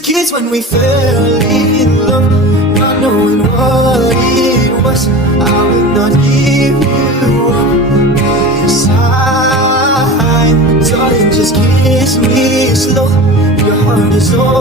just kids when we fell in love, not knowing what it was. I will not give you up this time. Darling, just kiss me slow. Your heart is all